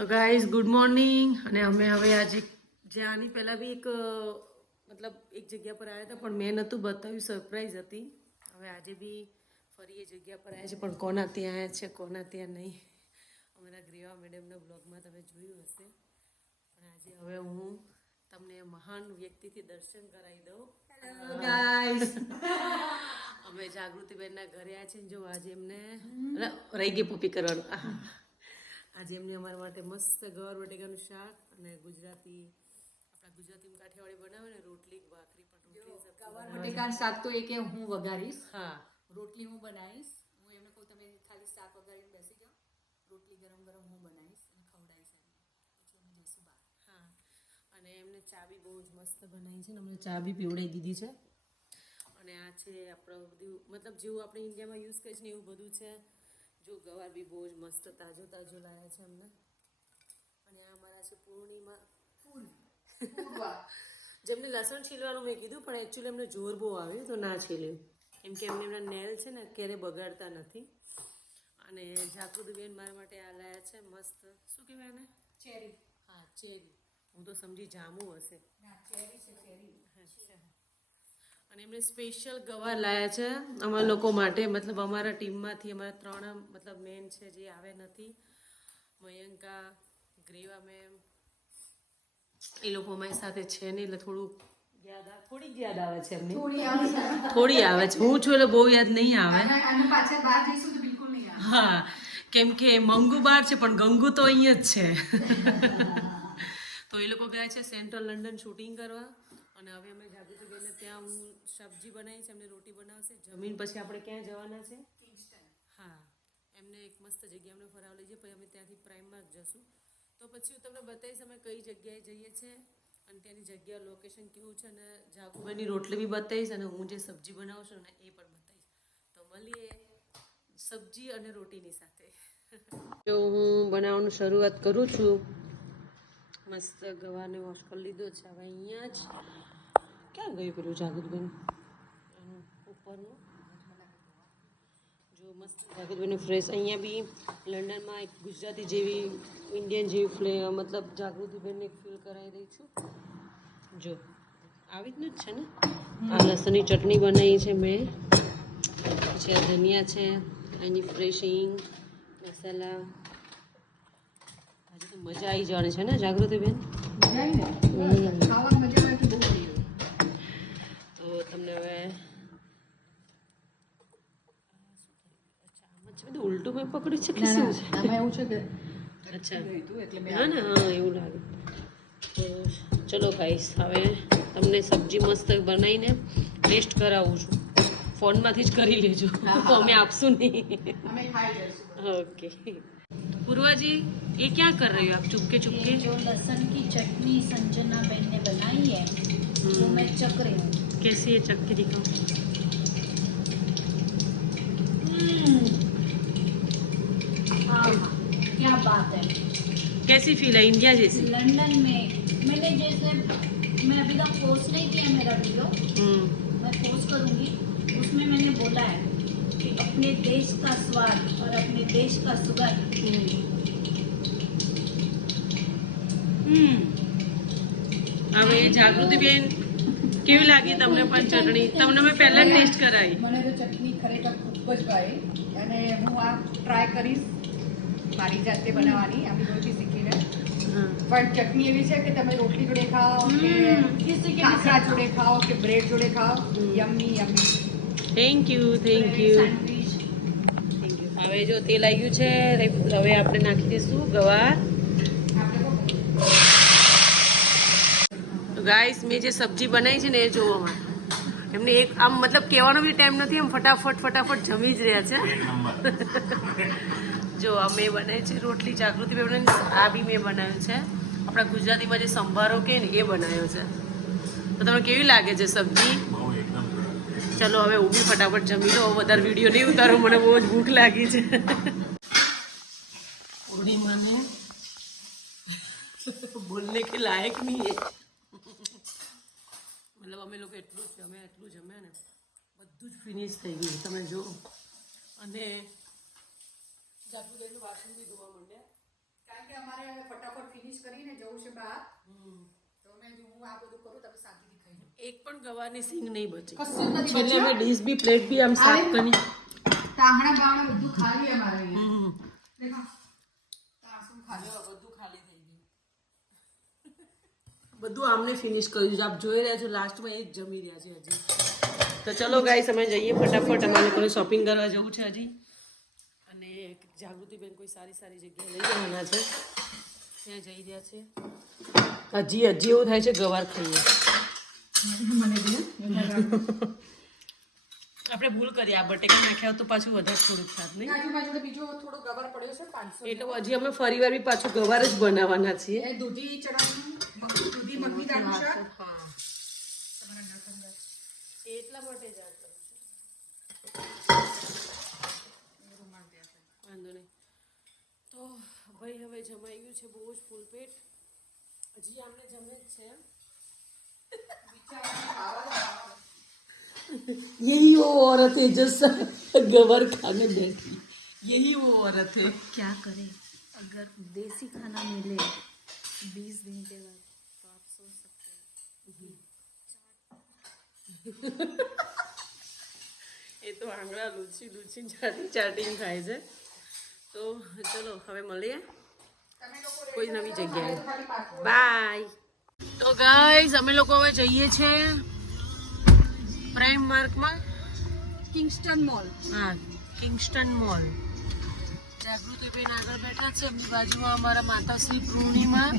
તો guys good morning અને અમે હવે આજે જે આની પહેલાં બી એક મતલબ એક જગ્યા પર આવ્યા હતા પણ મેં નહોતું બતાવ્યું સરપ્રાઈઝ હતી. હવે આજે બી ફરી એ જગ્યા પર આવ્યા છે પણ કોના ત્યાં આવ્યા છે કોના ત્યાં નહીં. અમારા ગ્રેવા મેડમના બ્લોગમાં તમે જોયું હશે. પણ આજે હવે હું તમને મહાન વ્યક્તિથી દર્શન કરાવી દઉં. અમે જાગૃતિબેનના ઘરે આવ્યા છીએ જો આજે એમને રહી ગઈ પૂપી કરવાનું. આજે એમને અમારા માટે મસ્ત ગવર બટેકાનું શાક અને ગુજરાતી આપણા ગુજરાતી કાઠિયાવાડી બનાવે ને રોટલી ભાખરી પણ રોટલી બટેકાનું શાક તો એક હું વઘારીશ. હા. રોટલી હું બનાવીશ. હું એમને કહું તમે ખાલી શાક વઘારીને બેસી જાઓ. રોટલી ગરમ ગરમ હું બનાવીશ અને ખવડાવીશ એમને. પછી અમે જઈશું બહાર. હા. અને એમને ચા બી બહુ જ મસ્ત બનાવી છે ને અમને ચા બી પીવડાવી દીધી છે. અને આ છે આપણું બધું મતલબ જેવું આપણે ઇન્ડિયામાં યુઝ કરીએ છીએ ને એવું બધું છે. જો ગવાર બી બહુ જ મસ્ત તાજો તાજો લાવ્યા છે અમને. અને આ અમારા છે પૂર્ણિમા જેમને લસણ છીલવાનું મેં કીધું પણ એકચ્યુઅલી એમને જોર બહુ આવ્યું તો ના છીલ્યું. કેમ કે એમને એમના નેલ છે ને ક્યારે બગાડતા નથી. અને જાગૃતિબેન મારા માટે આ લાયા છે મસ્ત. શું કહેવાય ને ચેરી. હા ચેરી. હું તો સમજી જામું હશે. ના ચેરી છે ચેરી. અને એમણે સ્પેશિયલ ગવાર લાયા છે અમારા લોકો માટે. મતલબ અમારા ટીમમાંથી અમારા ત્રણ મતલબ મેન છે જે આવે નથી. મયંકા ગ્રેવા મેમ એ લોકો અમારી સાથે છે ને એટલે થોડું થોડીક યાદ આવે છે એમની. થોડી આવે છે. હું છું એટલે બહુ યાદ આવે. નહીં આવે. હા કેમ કે મંગુ બાર છે પણ ગંગુ તો અહીંયા જ છે. તો એ લોકો ગયા છે સેન્ટ્રલ લંડન શૂટિંગ કરવા. અને હવે અમે જાગૃતિબેનને ત્યાં હું સબ્જી બનાવી છે એમને રોટી બનાવશે. જમીન પછી આપણે ક્યાં જવાના છે? હા એમને એક મસ્ત જગ્યા અમને ફરાવ લઈ જઈએ પછી અમે ત્યાંથી પ્રાઇમમાં જ જશું. તો પછી હું તમને બતાવીશ અમે કઈ જગ્યાએ જઈએ છીએ અને ત્યાંની જગ્યા લોકેશન કેવું છે અને જાગુભાઈની રોટલી બી બતાવીશ અને હું જે સબ્જી બનાવું છું ને એ પણ બતાવીશ. તો મળીએ સબ્જી અને રોટીની સાથે. જો હું બનાવવાનું શરૂઆત કરું છું. મસ્ત ગવાને વોશ કરી લીધો છે હવે અહીંયા જ. ક્યાં ગયું પેલું જાગૃતબેન? ઉપરનું. જો મસ્ત જાગૃતબેન ફ્રેશ અહીંયા બી લંડનમાં એક ગુજરાતી જેવી ઇન્ડિયન જેવી ફ્લે મતલબ જાગૃતિબેનને ફીલ કરાવી રહી છું. જો આવી જ છે ને? આ લસણની ચટણી બનાવી છે મેં. પછી આ ધનિયા છે એની ફ્રેશિંગ મસાલા. હજી તો મજા આવી જવાની છે ને જાગૃતિબેન? ખાવાની તમને હવે અચ્છા, આમ જ છે બધું ઉલટું મેં પકડ્યું છે કે ના શું ના છે આમાં એવું છે કે અચ્છા ગયું હતું એટલે મેં ના ના હા એવું લાગે તો ચલો ગાઈસ હવે તમને સબ્જી મસ્ત બનાવીને ટેસ્ટ કરાવું છું ફોનમાંથી જ કરી લેજો તો અમે આપશું નહીં અમે ખાઈ જઈશું ओके पूर्वा जी ये क्या कर रही हो आप चुपके ये चुपके जो लहसुन की चटनी संजना बहन ने बनाई है वो मैं चक रही हूँ कैसी है चक्की दिखाओ। हम्म। हाँ, हाँ, क्या बात है। कैसी फील है? इंडिया जैसी। लंदन में मैंने जैसे मैं अभी तक पोस्ट नहीं किया मेरा वीडियो हम्म। मैं पोस्ट करूँगी। उसमें मैंने बोला है कि अपने देश का स्वाद और अपने देश का सुगर हम्म। अब ये जागृति बहन કેવી લાગી તમને પણ ચટણી? તમને મેં પહેલા ટેસ્ટ કરાવી. મને તો ચટણી ખરેખર ખૂબ જ ભાવે અને હું આ ટ્રાય કરીશ મારી જાતે બનાવવાની આપણી જોડથી શીખીને. પણ ચટણી એવી છે કે તમે રોટલી જોડે ખાઓ કે ખાખરા જોડે ખાઓ કે બ્રેડ જોડે ખાઓ yummy yummy thank you thank you હવે જો તેલ આવી છે હવે આપણે નાખી દઈશું ગવાર. ગાઈસ મેં જે સબ્જી બનાવી છે ને એ જોવામાં એમને એક આમ મતલબ કહેવાનો બી ટાઈમ નથી એમ ફટાફટ ફટાફટ જમી જ રહ્યા છે. જો આ મેં બનાવી છે રોટલી જાગૃતિ મેં બનાવી આ બી મેં બનાવ્યું છે. આપણા ગુજરાતીમાં જે સંભારો કહે ને એ બનાવ્યો છે. તો તમને કેવી લાગે છે સબ્જી? ચલો હવે હું બી ફટાફટ જમી લો વધારે વીડિયો નહીં ઉતારો મને બહુ જ ભૂખ લાગી છે. પૂર્ણિમાને બોલને કે લાયક નહીં મતલબ અમે લોકો એટલું જ અમે એટલું જમ્યા ને બધું જ ફિનિશ થઈ ગયું. તમે જો અને જાગૃતિનું વાસણ બી ધોવા માંડ્યા. કારણ કે અમારે ફિનિશ કરીને જવું છે બહાર. તો મેં હું આ બધું કરું તમે શાંતિથી ખાઈ એક પણ ગવાની સિંગ નહીં બચી. કશું નથી છેલ્લે. અમે ડીશ બી પ્લેટ બી આમ સાફ કરી. તાહણા બાવણા બધું ખાલી અમારે દેખા તાસું ખાલી બધું બધું આમને ફિનિશ કર્યું છે. આપ જોઈ રહ્યા છો લાસ્ટમાં એક જમી રહ્યા છે હજી. તો ચલો ગાઈસ અમે જઈએ ફટાફટ. અમારે લોકોને શોપિંગ કરવા જવું છે હજી. અને જાગૃતિબેન કોઈ સારી સારી જગ્યાએ લઈ જવાના છે. ત્યાં જઈ રહ્યા છે. હજી હજી એવું થાય છે ગવાર ખાઈએ. આપણે ભૂલ કરી આ બટેકા નાખ્યા તો પાછું વધારે થોડુંક થાત નહીં? આજુબાજુ તો બીજો થોડો ગવાર પડ્યો છે પાંચસો એટલે હજી અમે ફરી વાર બી પાછું ગવાર જ બનાવવાના છીએ. એ દૂધી ચણાનું મગ- દૂધી મગની દાળનું શાક હા તમારા ના સમજાય. એટલા માટે જ આ કરું છું. વાંધો નહીં તો ભાઈ હવે જમાઈ ગયું છે બહુ જ ફૂલ પેટ હજી આમને જમે જ છે यही वो औरत है जो गवर खाने बैठी यही वो औरत है क्या करें अगर देसी खाना मिले बीस दिन के बाद એ તો આંગળા લૂછી લૂછી ચાટી ચાટીને થાય છે. તો ચલો હવે મળીએ. કોઈ નવી જગ્યાએ. બાય તો ગાઈઝ અમે લોકો હવે જઈએ છીએ પ્રાઇમ માર્કમાં કિંગસ્ટન મોલ હા કિંગસ્ટન મોલ જાગૃતિબેન આગળ બેઠા છે. એમની બાજુમાં અમારા માતાશ્રી પૂર્ણિમા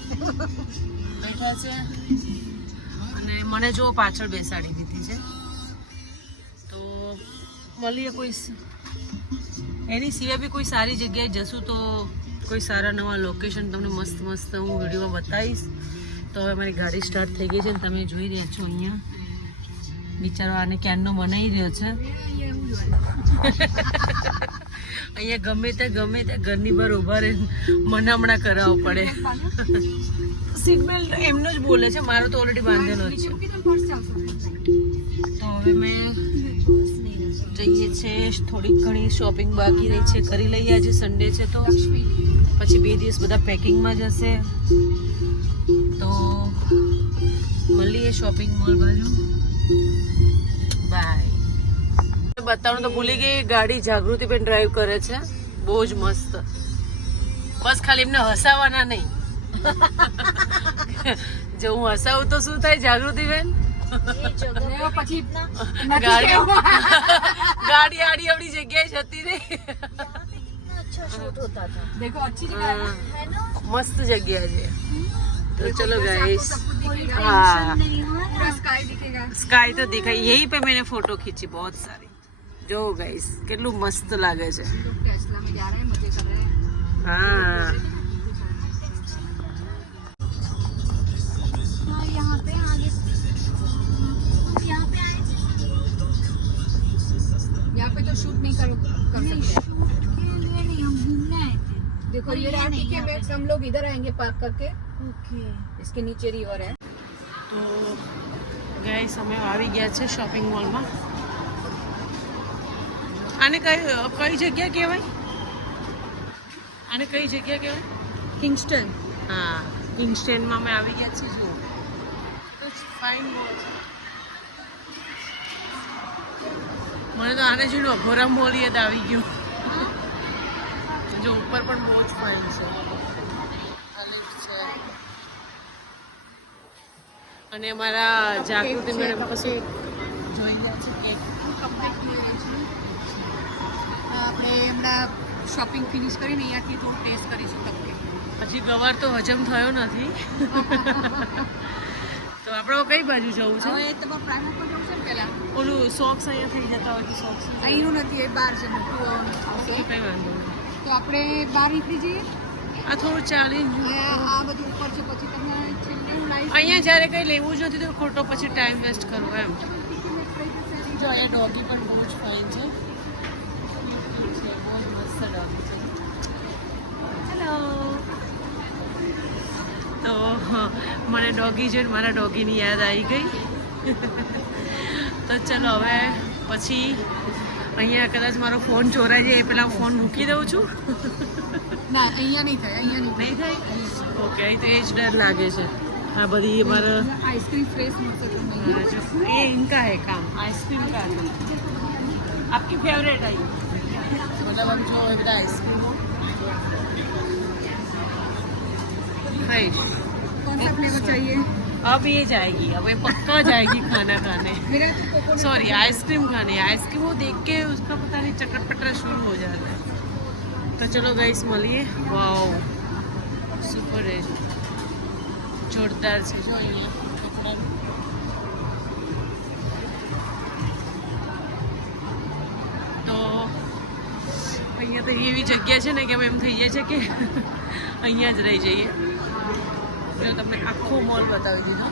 બેઠા છે. મને જો પાછળ બેસાડી દીધી છે. તો મળીએ કોઈ એની સિવાય બી કોઈ સારી જગ્યાએ જશું તો કોઈ સારા નવા લોકેશન તમને મસ્ત મસ્ત હું વિડીયોમાં બતાવીશ. તો હવે મારી ગાડી સ્ટાર્ટ થઈ ગઈ છે ને તમે જોઈ રહ્યા છો અહીંયા. બિચારો આને ક્યારનો બનાવી રહ્યો છે. અહીંયા ગમે તે ગમે તે ઘરની બહાર ઊભા રહે, મનામણા કરાવવું પડે. સિગ્નલ એમનો જ બોલે છે, મારો તો ઓલરેડી બાંધેલો છે. તો હવે મેં જઈએ છે, થોડીક ઘણી શોપિંગ બાકી રહી છે, કરી લઈએ આજે સન્ડે છે તો. પછી બે દિવસ બધા પેકિંગમાં જશે. તો મળીએ શોપિંગ મોલ બાજુ. બતાવવાનું તો ભૂલી ગઈ ગાડી જાગૃતિ બેન ડ્રાઈવ કરે છે બહુ જ મસ્ત બસ ખાલી એમને હસાવાના નહીં જો હું હસાવું તો શું થાય જાગૃતિ બેન પછી ગાડી ગાડી આડી આવડી જગ્યાએ જતી રહી अच्छा शूट होता था देखो अच्छी जगह है है ना મસ્ત જગ્યા છે તો ચલો ગાઈસ कोई हाँ। टेंशन नहीं हो पूरा स्काई दिखेगा स्काई तो दिखाई यही पे मैंने फोटो खींची बहुत सारी જો ગાઈસ કેટલું મસ્ત લાગે છે लोग टेस्ला में जा रहे हैं मजे कर रहे हैं હા हाँ यहाँ पे आगे यहाँ पे आए थे यहाँ पे तो शूट नहीं कर, कर नहीं सकते शूट के लिए नहीं हम घूमने आए थे देखो और ये ये रहा नहीं, ठीक है यहाँ पे बैग हम लोग इधर आएंगे पार्क करके ओके इसके नीचे रिवर है તો ગાઈસ અમે આવી ગયા છે શોપિંગ મોલમાં આને કઈ કઈ જગ્યા કહેવાય? આને કઈ જગ્યા કહેવાય? કિંગસ્ટન. હા કિંગસ્ટનમાં અમે આવી ગયા છીએ જુઓ. ફાઇન મોલ મને તો આને જોઈને અઘોરા મોલ યાદ આવી ગયો. જો ઉપર પણ બહુ જ ફાઇન છે. અને અમારા જાગૃતિ મેડમ પછી શોપિંગ ફિનિશ કરીને અહીંયાથી થોડું ટેસ્ટ કરીશું તમને. હજી ગવાર તો હજમ થયો નથી. તો આપણે કઈ બાજુ જવું છે? હવે તમારે પ્રાઇમ ઉપર જવું છે પહેલા ઓલું સોક્સ અહીંયા થઈ જતા હોય તો સોક્સ અહીંનું નથી એ બહાર છે મોટું કઈ વાંધો તો આપણે બહાર નીકળી જઈએ? આ થોડું ચાલી. આ બધું ઉપર છે પછી તમને છેલ્લે હું લાવીશ. અહીંયા જ્યારે કંઈ લેવું જ નથી તો ખોટો પછી ટાઈમ વેસ્ટ કરવો એમ. જો એ ડોગી પણ બહુ જ ફાઇન છે Cute છે, બહુ જ મસ્ત ડોગી છે હેલો તો હા, મને ડોગી જોઈને મારા ડોગીની યાદ આવી ગઈ. તો ચલો હવે પછી અહીંયા કદાચ મારો ફોન ચોરાઈ જાય એ પહેલાં ફોન મૂકી દઉં છું. ના અહીંયા નહીં થાય અહીંયા નહીં થાય? ઓકે અહીં તો એ જ ડર લાગે છે. હા બધી મારા આઈસ્ક્રીમ ફ્રેશ મળશે એ ઇન્કા હે કામ. આઈસ્ક્રીમ કા? આપકી ફેવરેટ આવી મતલબ આમ જો બધા આઈસ્ક્રીમ. ખાઈ हम जो है बेटा आइसक्रीम खाइए कौन सा फ्लेवर चाहिए अब ये जाएगी अब ये पक्का जाएगी खाना खाने मेरा तो कोकोनट सॉरी आइसक्रीम खाने आइसक्रीम वो देख के उसका पता नहीं चटर पटर शुरू हो जाता है तो चलो गाइस મળીએ વાવ સુપર है જોરદાર છે જો અહીંયા કપડાનું તો અહીંયા તો એવી જગ્યા છે ને કે અમે એમ થઈ જાય છે કે અહીંયા જ રહી જઈએ જો તમને આખો મોલ બતાવી દીધો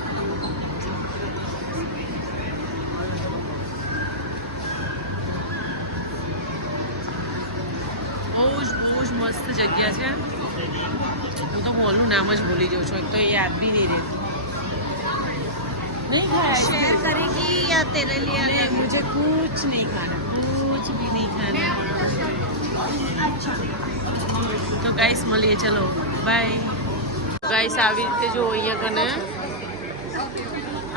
બહુ જ બહુ જ મસ્ત જગ્યા છે હું તો મોલનું નામ જ ભૂલી જાઉં છું એક તો એ યાદ બી નહીં રહેતું नहीं खाया शेयर करेगी या तेरे लिए नहीं, मुझे कुछ नहीं खाना कुछ भी नहीं खाना તો ગાઈસ મળીએ ચલો બાય ગાઈસ આવી રીતે જો અહીંયા કને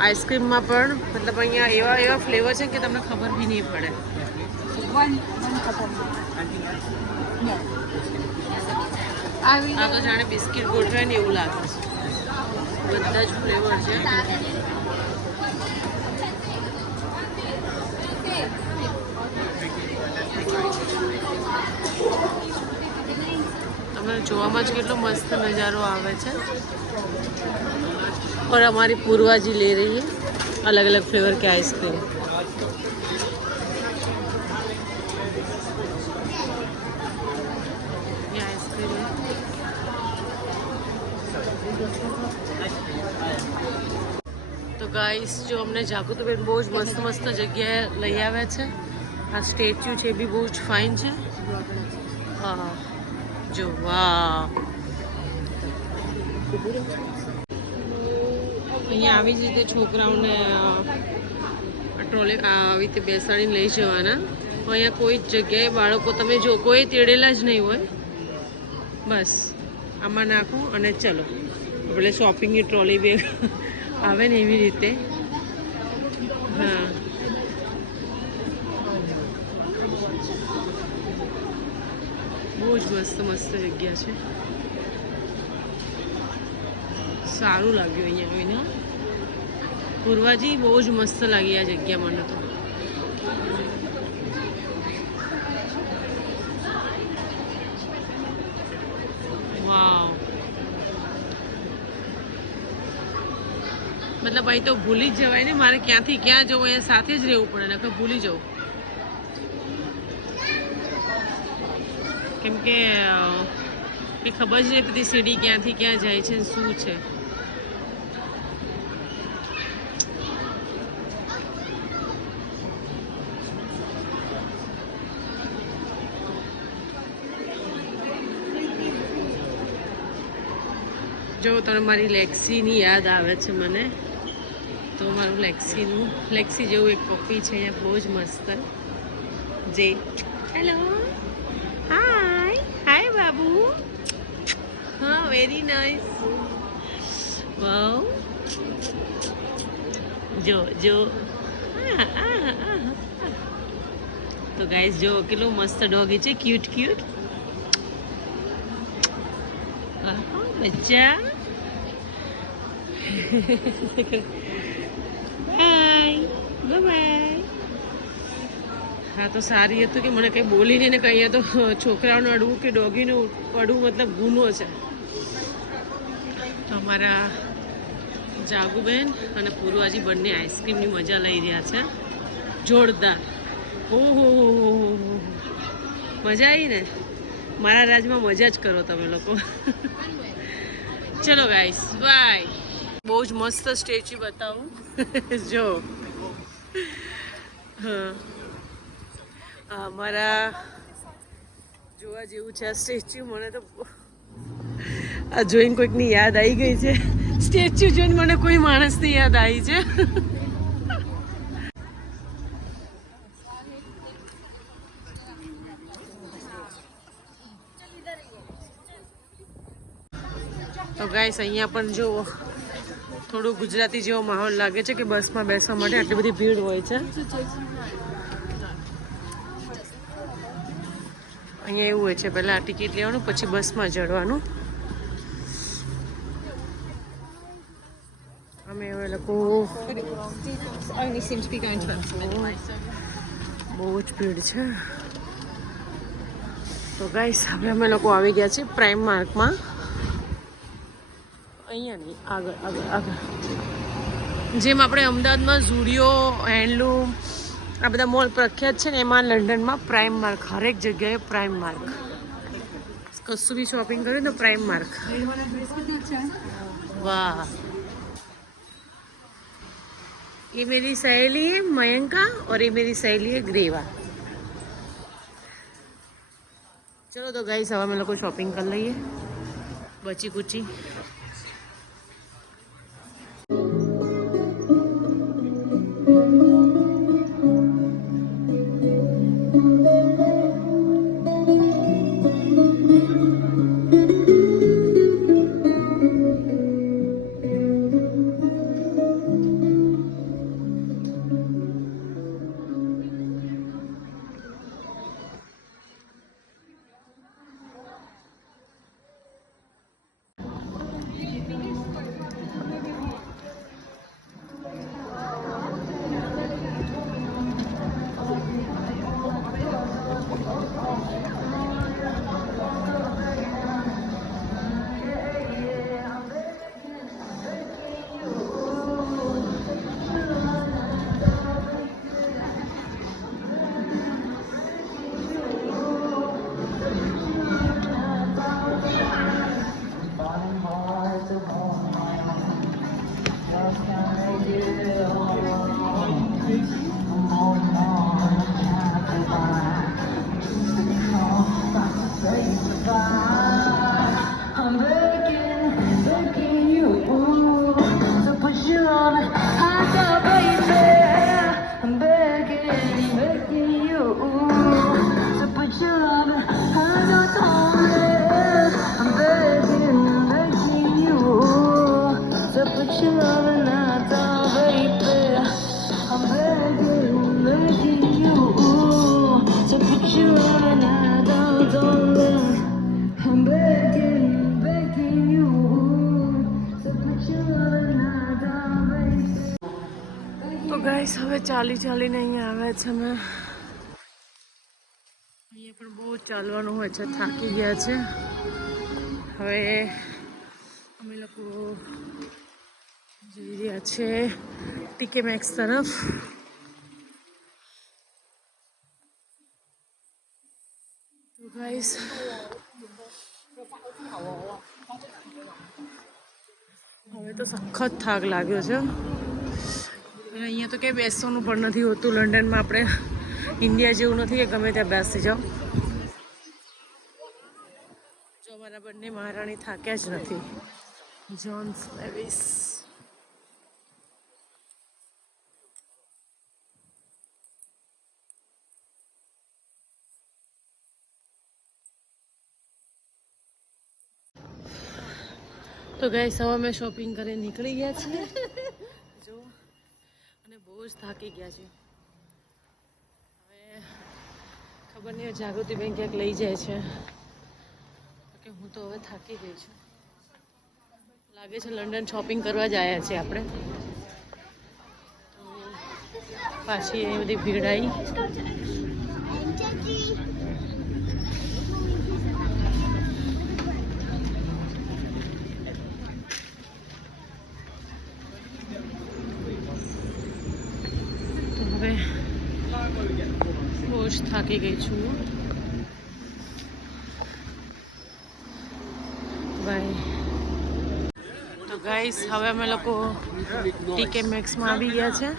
આઈસ્ક્રીમમાં પણ મતલબ અહીંયા એવા એવા ફ્લેવર છે કે તમને ખબર બી નહીં પડે. આ તો જાણે બિસ્કિટ ગોઠવે ને એવું લાગે છે. બધા જ ફ્લેવર છે. જોવામાં જ કેટલો મસ્ત નજારો આવે છે और हमारी पूर्वाजी ले रही है अलग अलग फ्लेवर के आइसक्रीम ये आइसक्रीम है તો ગાઈસ જો અમને જાગૃતિબેન બહુ જ મસ્ત મસ્ત જગ્યાએ લઈ આવ્યા છે આ સ્ટેચ્યુ છે એ બી બહુ જ ફાઇન છે હા જો, વાહ. અહીંયા આવી જ રીતે છોકરાઓને ટ્રોલે આવી રીતે બેસાડીને લઈ જવાના. અહીંયા કોઈ જ જગ્યાએ બાળકો, તમે જો, કોઈ તેડેલા જ નહીં હોય. બસ, આમાં નાખું અને ચલો. આપણે શોપિંગની ટ્રોલી બેગ આવે ને એવી રીતે હા બહુ જ મસ્ત મસ્ત જગ્યા છે. સારું લાગ્યું અહીંયા આવીને પૂર્વાજી બહુ જ મસ્ત લાગી આ જગ્યા મને તો. મતલબ અહીં તો ભૂલી જ જવાય ને, મારે ક્યાંથી ક્યાં જવું એ સાથે જ રહેવું પડે, નકર ભૂલી જવું. કે એ ખબર જ નહીં બધી સીડી ક્યાંથી ક્યાં જાય છે શું છે? જો તમે મારી લેક્સીની યાદ આવે છે મને, તો મારું લેક્સીનું, લેક્સી જેવું એક કોપી છે, અહીંયા બહુ જ મસ્ત. જે, હેલો. બાબુ હા વેરી નાઇસ વાવ જો જો. તો ગાઈસ જો, કેટલું મસ્ત ડોગી છે. ક્યુટ ક્યુટ બચ્ચા. બાય બાય હા, તો સારી હતું કે મને કંઈ બોલીને ને કંઈ તો છોકરાઓનું અડવું કે ડોગીનું અડવું મતલબ ગુનો છે. તો અમારા જાગુબેન અને પૂર્વાજી બંને આઈસ્ક્રીમની મજા લઈ રહ્યા છે. જોરદાર. ઓહો મજા આવી ને? મારા રાજમાં મજા જ કરો તમે લોકો. ચલો ગાઈસ બાય બહુ જ મસ્ત સ્ટેચ્યુ બતાવું. જો. હા. આ મારા જોવા જેવું છે, આ સ્ટેચ્યુ મને તો આ જોઈને કોઈકની યાદ આવી ગઈ છે. સ્ટેચ્યુ જોઈને મને કોઈ માણસની યાદ આવી છે. તો ગાઈસ અહીંયા પણ જુઓ થોડું ગુજરાતી જેવો માહોલ લાગે છે કે બસમાં બેસવા માટે આટલી બધી ભીડ હોય છે. અહીંયા એવું હોય છે પહેલાં ટિકિટ લેવાનું પછી બસમાં ચડવાનું. અમે હવે લોકો only seem to be going 20 minutes. બહુ જ ભીડ છે. તો ગાઈસ હવે અમે લોકો આવી ગયા છીએ પ્રાઇમ માર્કમાં અહીંયા નહીં આગળ આગળ આગળ. જેમ આપણે અમદાવાદમાં ઝુડિયો હેન્ડલૂમ આ બધા મોલ પ્રખ્યાત છે ને એમાં લંડનમાં પ્રાઇમ માર્ક હરેક જગ્યાએ પ્રાઇમ માર્ક કશું બી શોપિંગ કર્યું તો પ્રાઇમ માર્ક वाह ये मेरी सहेली है मयंका और ये मेरी सहेली है ग्रेवा ચલો તો ગાઈસ હવે અમે લોકો શોપિંગ કરી લઈએ બચી કુચી I'm ચાલી ચાલીને અહીંયા આવે છે અમે અહીંયા પણ બહુ ચાલવાનું હોય છે, થાકી ગયા છે. હવે અમે લોકો જઈ રહ્યા છે ટીકે મેક્સ તરફ. તો ગાઈસ હવે તો સખત થાક લાગ્યો છે. અને અહીંયા તો ક્યાંય બેસવાનું પણ નથી હોતું. લંડનમાં આપણે ઇન્ડિયા જેવું નથી કે ગમે ત્યાં બેસી જાઓ. જો અમારા બંને મહારાણી થાક્યા જ નથી. જોન્સ લેવિસ તો ગઈ સવારે શોપિંગ કરી નીકળી ગયા છીએ. જ થાકી ગયા છે. હવે ખબર નહીં જાગૃતિ બેન ક્યાંક લઈ જાય છે. કે હું તો હવે થાકી ગઈ છું. લાગે છે લંડન શોપિંગ કરવા જ આવ્યા છે આપણે. પાછી એ બધી ભીડ આવી હવે બહુ જ થાકી ગઈ છું. બાય તો ગાઈસ હવે અમે લોકો ટીકે મેક્સમાં આવી ગયા છે.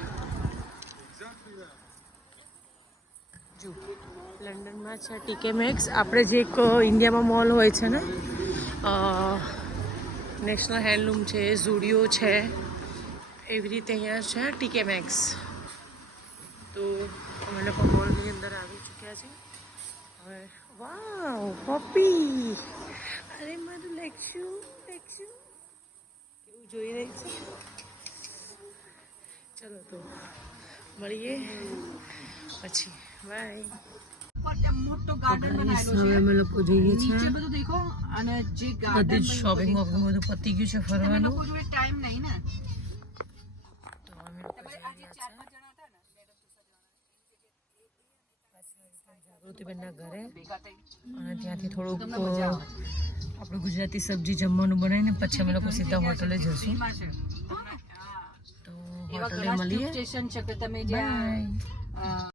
લંડનમાં છે ટીકે મેક્સ આપણે જે એક ઇન્ડિયામાં મોલ હોય છે ને નેશનલ હેન્ડલૂમ છે ઝુડિયો છે, એવી રીતે અહીંયા છે ટીકે મેક્સ તો અમે લોકો મોલની અંદર આવી ચૂક્યા છે હવે વાવ પપ્પી અરે મારું લેક્સ્યુ એવું જોઈ રહી છે? ચલો તો મળીએ. પછી બાય મોટો ગાર્ડન બનાવેલો છે. જોઈએ નીચે છીએ બધું દેખો અને જે ગાર્ડન શોપિંગ બધું પતી ગયું છે ફરવાનું. ટાઈમ નહીં ને તો અમે લોકો તમે આજે ચાર પાંચ જણા હતા ને મેડમ જાગૃતિબેનના ઘરે. અને ત્યાંથી થોડુંક આપણે ગુજરાતી સબ્જી જમવાનું બનાવીને પછી અમે લોકો સીધા હોટલે જશું. તો હોટલે મળીએ. સ્ટેશન છે કે તમે જ્યાં